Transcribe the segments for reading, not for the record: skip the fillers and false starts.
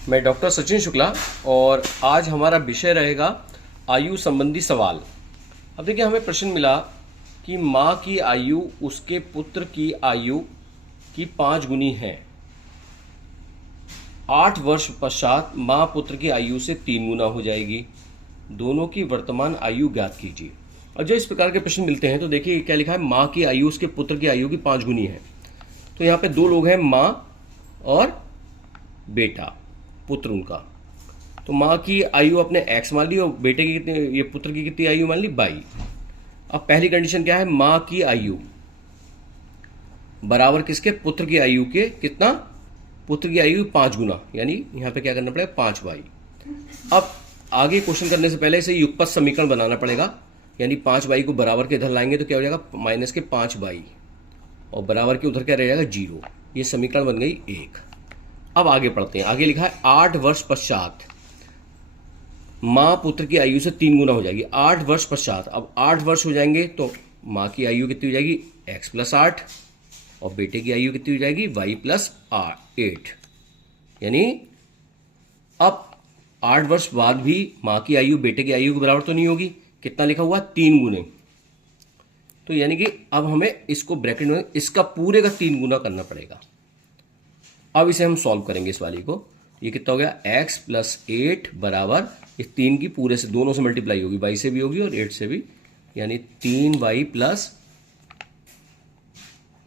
मैं डॉक्टर सचिन शुक्ला और आज हमारा विषय रहेगा आयु संबंधी सवाल। अब देखिए, हमें प्रश्न मिला कि माँ की आयु उसके पुत्र की आयु की 5 गुनी है। 8 वर्ष पश्चात माँ पुत्र की आयु से 3 गुना हो जाएगी। दोनों की वर्तमान आयु ज्ञात कीजिए। और जो इस प्रकार के प्रश्न मिलते हैं तो देखिए क्या लिखा है, माँ की आयु उसके पुत्र की आयु की 5 गुनी है। तो यहाँ पे 2 लोग हैं, माँ और बेटा, पुत्र उनका। तो माँ की आयु अपने x मान ली और बेटे की कितनी, ये पुत्र की कितनी आयु मान ली 22। अब पहली कंडीशन क्या है, माँ की आयु बराबर किसके, पुत्र की आयु के कितना, पुत्र की आयु 5 गुना, यानी यहाँ पे क्या करना पड़ेगा 5y। अब आगे क्वेश्चन करने से पहले इसे युगपत समीकरण बनाना पड़ेगा, यानी 5y को बराबर के इधर लाएंगे तो क्या हो जाएगा माइनस के 5y और बराबर के उधर क्या रह जाएगा 0। ये समीकरण बन गई 1। अब आगे पढ़ते हैं। आगे लिखा है 8 वर्ष पश्चात माँ पुत्र की आयु से 3 गुना हो जाएगी। 8 वर्ष पश्चात, अब 8 वर्ष हो जाएंगे तो माँ की आयु कितनी हो जाएगी x प्लस 8 और बेटे की आयु कितनी हो जाएगी y प्लस 8। यानी अब 8 वर्ष बाद भी माँ की आयु बेटे की आयु के बराबर तो नहीं होगी। कितना लिखा हुआ 3 गुने। तो यानी कि अब हमें इसको ब्रैकेट में इसका पूरे का 3 गुना करना पड़ेगा। अब इसे हम सॉल्व करेंगे इस वाली को। ये कितना हो गया x प्लस 8 बराबर इस 3 की पूरे से दोनों से मल्टीप्लाई होगी, y से भी होगी और 8 से भी, यानी 3y प्लस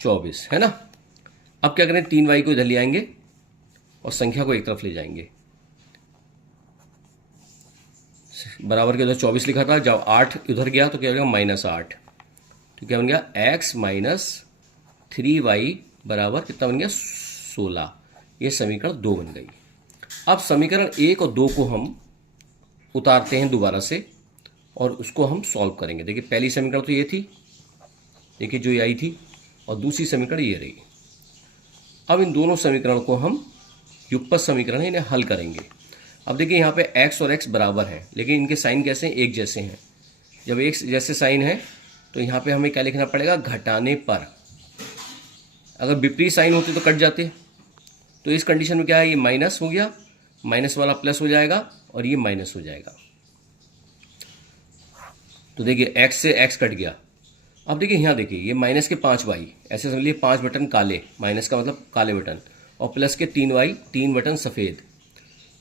24 है ना। अब क्या करें, 3y को इधर ले आएंगे और संख्या को एक तरफ ले जाएंगे। बराबर के उधर 24 लिखा था, जब 8 उधर गया तो क्या हो गया -8। तो क्या बन गया x माइनस 3y बराबर कितना बन गया 16। ये समीकरण 2 बन गई। अब समीकरण 1 और 2 को हम उतारते हैं दोबारा से और उसको हम सॉल्व करेंगे। देखिए पहली समीकरण तो ये थी, देखिए जो ये आई थी, और दूसरी समीकरण ये रही। अब इन दोनों समीकरण को हम युगपत समीकरण इन्हें हल करेंगे। अब देखिए यहाँ पे x और x बराबर है, लेकिन इनके साइन कैसे हैं, एक जैसे हैं। जब एक जैसे साइन है तो यहाँ पे हमें क्या लिखना पड़ेगा, घटाने पर। अगर विपरीत साइन होते तो कट जाते। तो इस कंडीशन में क्या है, ये माइनस हो गया, माइनस वाला प्लस हो जाएगा और ये माइनस हो जाएगा। तो देखिए x से x कट गया। अब देखिए यहाँ देखिए ये माइनस के 5y, ऐसे समझ लिए 5 बटन काले, माइनस का मतलब काले बटन, और प्लस के 3y, 3 बटन सफ़ेद।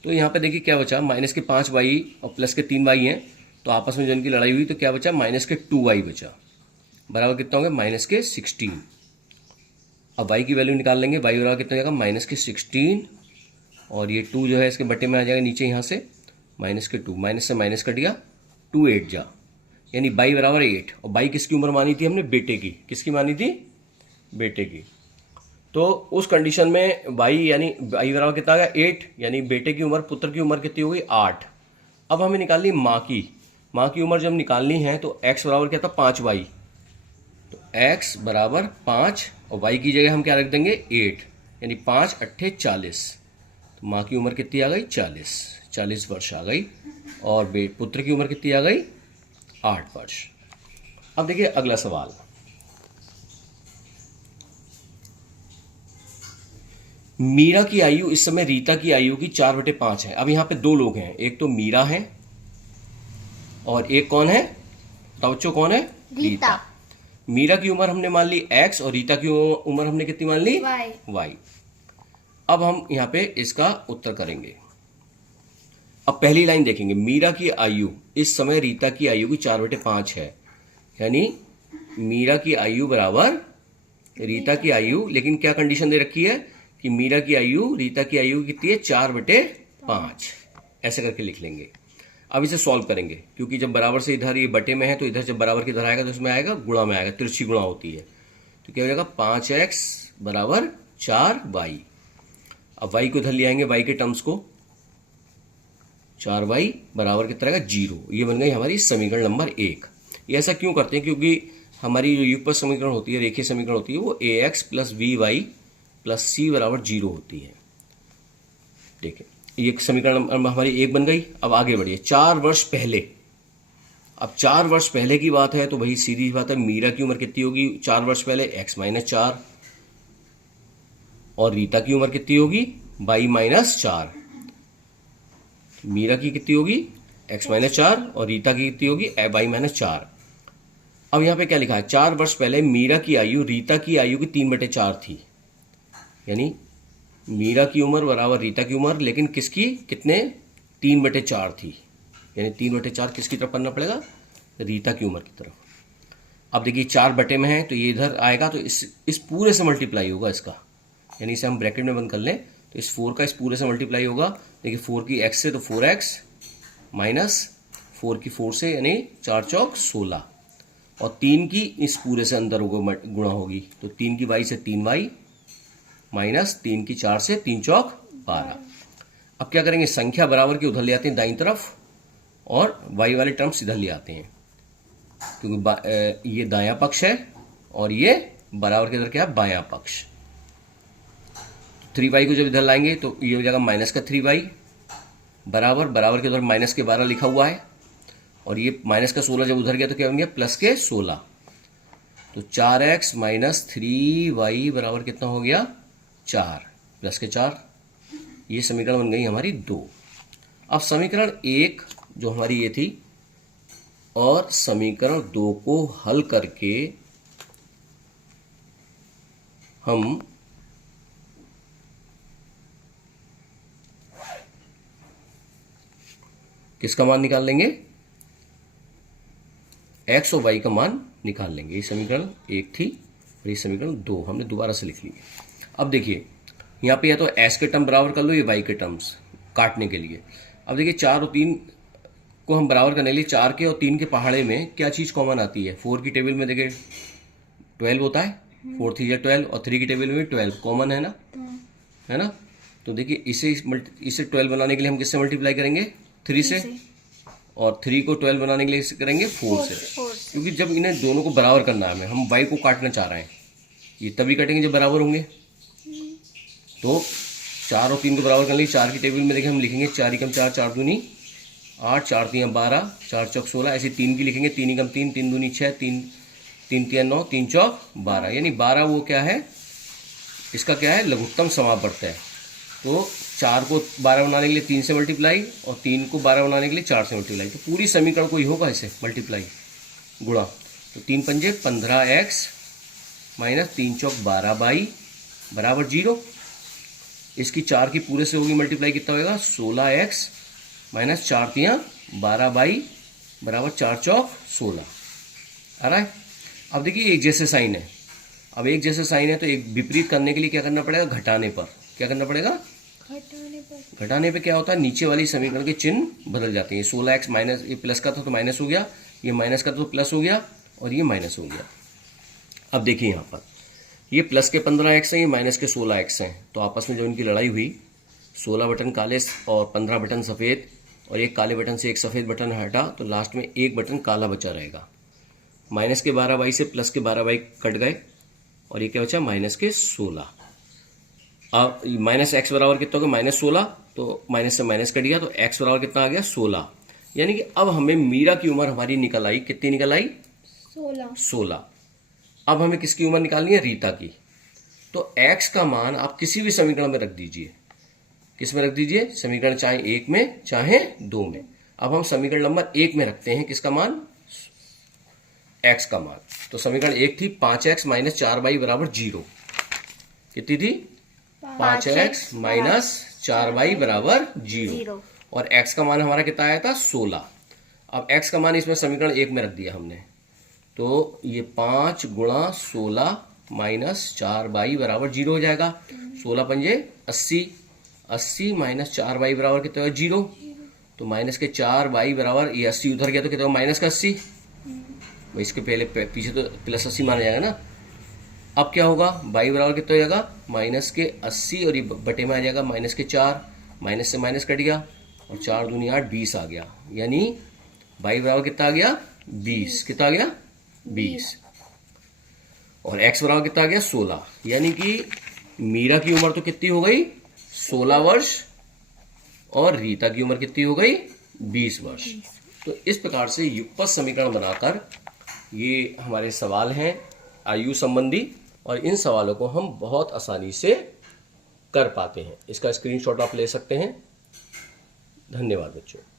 तो यहाँ पे देखिए क्या बचा, माइनस के 5y और प्लस के 3y हैं, तो आपस में जो इनकी लड़ाई हुई तो क्या बचा, माइनस के 2y बचा। बराबर कितना हो गया माइनस के 16। अब y की वैल्यू निकाल लेंगे, y बराबर कितना जाएगा माइनस के 16 और ये 2 जो है इसके बटे में आ जाएगा नीचे, यहाँ से माइनस के 2, माइनस से माइनस कट गया, 2 8 जा, यानी y बराबर 8। और y किसकी उम्र मानी थी हमने, बेटे की। किसकी मानी थी, बेटे की। तो उस कंडीशन में y यानी y बराबर कितना आ गया 8, यानी बेटे की उम्र, पुत्र की उम्र कितनी हो गई 8। अब हमें निकालनी माँ की उम्र जब निकालनी है तो x बराबर क्या था 5y। तो x बराबर 5 और y की जगह हम क्या रख देंगे 8, यानी 5 8 40। तो माँ की उम्र कितनी आ गई 40 वर्ष आ गई और पुत्र की उम्र कितनी आ गई 8 वर्ष। अब देखिए अगला सवाल, मीरा की आयु इस समय रीता की आयु की 4/5 है। अब यहाँ पे 2 लोग हैं, एक तो मीरा है और एक कौन है, बताओ बच्चों कौन है, रीता। मीरा की उम्र हमने मान ली x और रीता की उम्र हमने कितनी मान ली y। अब हम यहाँ पे इसका उत्तर करेंगे। अब पहली लाइन देखेंगे, मीरा की आयु इस समय रीता की आयु की 4/5 है, यानी मीरा की आयु बराबर रीता की आयु, लेकिन क्या कंडीशन दे रखी है कि मीरा की आयु रीता की आयु कितनी है 4/5। ऐसे करके लिख लेंगे। अब इसे सॉल्व करेंगे, क्योंकि जब बराबर से इधर ये बटे में है तो इधर जब बराबर की इधर आएगा तो इसमें आएगा गुणा में आएगा, तिरछी गुणा होती है। तो क्या हो जाएगा 5x बराबर 4y। अब y को इधर ले आएंगे, y के टर्म्स को, 4y बराबर कितना रहेगा 0। ये बन गई हमारी समीकरण नंबर 1। ये ऐसा क्यों करते हैं, क्योंकि हमारी जो युगपत समीकरण होती है, रेखीय समीकरण होती है, वो ax plus by plus c बराबर 0 होती है। ठीक है, ये समीकरण हमारी 1 बन गई। अब आगे बढ़िए, 4 वर्ष पहले। अब 4 वर्ष पहले की बात है तो वही सीधी बात है, मीरा की उम्र कितनी होगी 4 वर्ष पहले, x माइनस 4, और रीता की उम्र कितनी होगी y माइनस 4। मीरा की कितनी होगी x माइनस 4 और रीता की कितनी होगी y माइनस 4। अब यहाँ पे क्या लिखा है, 4 वर्ष पहले मीरा की आयु रीता की आयु की 3/4 थी, यानी मीरा की उम्र बराबर रीता की उम्र, लेकिन किसकी कितने 3/4 थी, यानी 3/4 किसकी तरफ करना पड़ेगा, रीता की उम्र की तरफ। अब देखिए 4 बटे में है तो ये इधर आएगा तो इस पूरे से मल्टीप्लाई होगा इसका, यानी इसे हम ब्रैकेट में बंद कर लें तो इस 4 का इस पूरे से मल्टीप्लाई होगा। देखिए 4 की x से तो 4x माइनस 4 की 4 से, यानी 4 चौक 16, और 3 की इस पूरे से अंदर होगा गुणा होगी, तो 3 की y से 3y माइनस 3 की 4 से 3 चौक 12। अब क्या करेंगे, संख्या बराबर की उधर ले आते हैं दाईं तरफ और y वाले टर्म्स इधर ले आते हैं, क्योंकि ये दायां पक्ष है और ये बराबर के इधर क्या है बायां पक्ष। 3y को जब इधर लाएंगे तो ये हो जाएगा माइनस का 3y बराबर के उधर माइनस के 12 लिखा हुआ है, और ये माइनस का 16 जब उधर गया तो क्या बन गया प्लस के 16, तो 4x माइनस 3y बराबर कितना हो गया 4 प्लस के 4। ये समीकरण बन गई हमारी 2। अब समीकरण 1 जो हमारी ये थी और समीकरण 2 को हल करके हम किसका मान निकाल लेंगे, x और y का मान निकाल लेंगे। ये समीकरण 1 थी और ये समीकरण 2 हमने दोबारा से लिख ली। अब देखिए यहाँ पे या तो s के टर्म बराबर कर लो या y के टर्म्स काटने के लिए। अब देखिए 4 और 3 को हम बराबर करने के लिए 4 के और 3 के पहाड़े में क्या चीज़ कॉमन आती है, 4 की टेबल में देखिए 12 होता है, 4 3 या 12, और 3 की टेबल में भी 12 कॉमन है ना, है ना। तो देखिए इसे 12 बनाने के लिए हम किससे मल्टीप्लाई करेंगे 3 से, और 3 को 12 बनाने के लिए करेंगे 4 से, क्योंकि जब इन्हें दोनों को बराबर करना है, हम y को काटना चाह रहे हैं, ये तभी कटेंगे जब बराबर होंगे। तो 4 और 3 को बराबर करने के लिए 4 की टेबल में देखिए हम लिखेंगे 4 एकम 4, 4 दूनी 8, 4 3 12, 4 चौक 16, ऐसे 3 की लिखेंगे 3 एकम 3, 3 दूनी 6, 3 3 9, 3 चौक 12, यानी 12 वो क्या है, इसका क्या है लघुत्तम समापवर्त है। तो 4 को 12 बनाने के लिए 3 से मल्टीप्लाई और 3 को 12 बनाने के लिए 4 से मल्टीप्लाई, तो पूरी समीकरण को ही होगा इसे मल्टीप्लाई गुणा, तो 3 पंजे 15x माइनस 3 चौक 12y बराबर 0। इसकी 4 की पूरे से होगी मल्टीप्लाई, कितना होगा 16x माइनस 4 3 12y बराबर 4 चौक 16 आ रहा है। अब देखिए एक जैसे साइन है, अब एक जैसे साइन है तो एक विपरीत करने के लिए क्या करना पड़ेगा, घटाने पर क्या करना पड़ेगा, घटाने पे क्या होता है नीचे वाली समीकरण के चिन्ह बदल जाते हैं। 16x माइनस, ये प्लस का था तो माइनस हो गया, ये माइनस का तो प्लस हो गया और ये माइनस हो गया। अब देखिए यहाँ पर ये प्लस के 15x है, ये माइनस के 16x हैं, तो आपस में जो इनकी लड़ाई हुई 16 बटन काले और 15 बटन सफ़ेद, और एक काले बटन से एक सफ़ेद बटन हटा तो लास्ट में एक बटन काला बचा रहेगा। माइनस के 12y से प्लस के 12y कट गए और ये क्या बचा माइनस के 16। अब माइनस एक्स बराबर कितना होगा माइनस 16, तो माइनस से माइनस कट गया तो x बराबर कितना आ गया 16, यानी कि अब हमें मीरा की उम्र हमारी निकल आई, कितनी निकल आई 16। अब हमें किसकी उम्र निकालनी है, रीता की। तो x का मान आप किसी भी समीकरण में रख दीजिए, किस में रख दीजिए, समीकरण चाहे 1 में चाहे 2 में। अब हम समीकरण नंबर 1 में रखते हैं किसका मान, x का मान। तो समीकरण 1 थी 5x माइनस 4y बराबर 0, कितनी थी 5x माइनस 4y बराबर 0, और x का मान हमारा कितना आया था 16। अब x का मान इसमें समीकरण 1 में रख दिया हमने, तो ये 5 गुणा 16 माइनस 4y बराबर 0 हो जाएगा। 16 पंजे 80, 80 माइनस 4y बराबर कितना है 0, तो माइनस के 4y बराबर, ये 80 उधर गया तो कितना माइनस का 80, इसके पहले पीछे तो प्लस 80 माना जाएगा ना। अब क्या होगा, y बराबर कितना हो जाएगा माइनस के 80 और ये बटे में आ जाएगा माइनस के 4, माइनस से माइनस कट गया और 4 दूनी 8 20 आ गया, यानी y बराबर कितना आ गया 20, कितना आ गया 20, और x बराबर कितना आ गया 16, यानी कि मीरा की उम्र तो कितनी हो गई 16 वर्ष और रीता की उम्र कितनी हो गई 20 वर्ष। तो इस प्रकार से युगपत समीकरण बनाकर ये हमारे सवाल हैं आयु संबंधी, और इन सवालों को हम बहुत आसानी से कर पाते हैं। इसका स्क्रीनशॉट आप ले सकते हैं। धन्यवाद बच्चों।